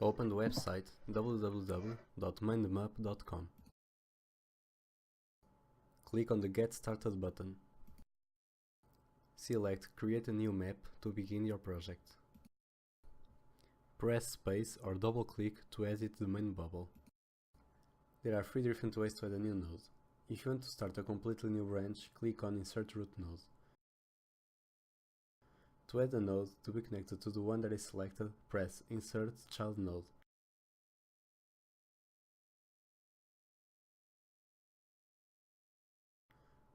Open the website www.mindup.com. Click on the Get Started button. Select Create a new map to begin your project. Press space or double click to exit the main bubble. There are 3 different ways to add a new node. If you want to start a completely new branch, click on Insert Root Node. To add a node to be connected to the one that is selected, press Insert Child Node.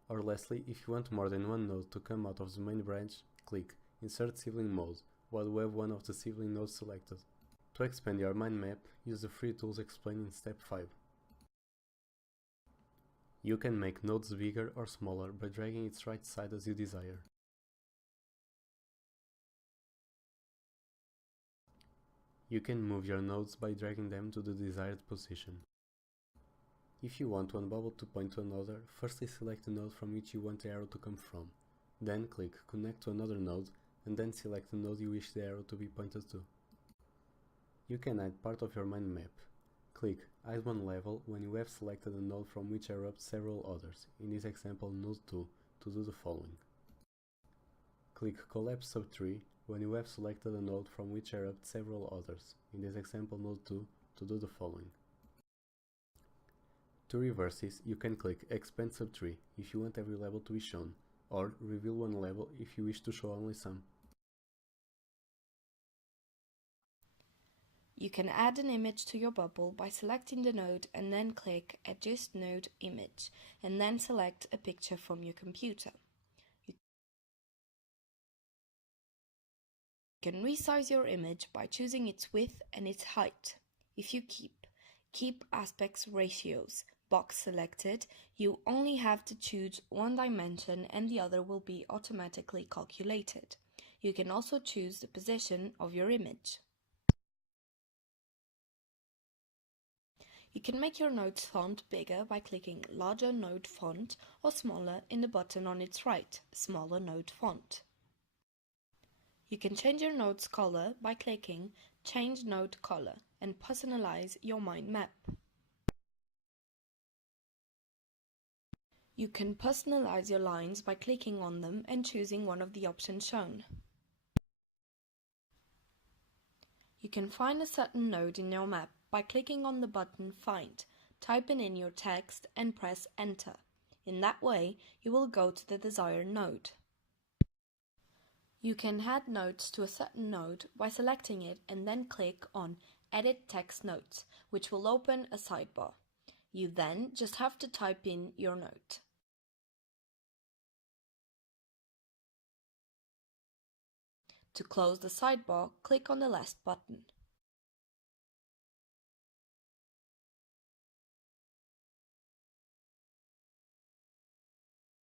Or lastly, if you want more than one node to come out of the main branch, click Insert Sibling Mode while you have one of the sibling nodes selected. To expand your mind map, use the free tools explained in Step 5. You can make nodes bigger or smaller by dragging its right side as you desire. You can move your nodes by dragging them to the desired position. If you want one bubble to point to another, firstly select the node from which you want the arrow to come from. Then click Connect to another node, and then select the node you wish the arrow to be pointed to. You can add part of your mind map. Click Hide one level when you have selected a node from which erupt several others, in this example node 2, to do the following. Click Collapse subtree when you have selected a node from which erupt several others, in this example node 2, to do the following. To reverse this, you can click Expand subtree if you want every level to be shown, or Reveal one level if you wish to show only some. You can add an image to your bubble by selecting the node and then click Adjust Node Image, and then select a picture from your computer. You can resize your image by choosing its width and its height. If you keep aspect ratios box selected, you only have to choose one dimension and the other will be automatically calculated. You can also choose the position of your image. You can make your node's font bigger by clicking Larger Node Font or smaller in the button on its right, Smaller Node Font. You can change your node's color by clicking Change Node Color and personalize your mind map. You can personalize your lines by clicking on them and choosing one of the options shown. You can find a certain node in your map by clicking on the button Find, typing in your text and press Enter. In that way, you will go to the desired node. You can add nodes to a certain node by selecting it and then click on Edit Text Nodes, which will open a sidebar. You then just have to type in your node. To close the sidebar, click on the last button.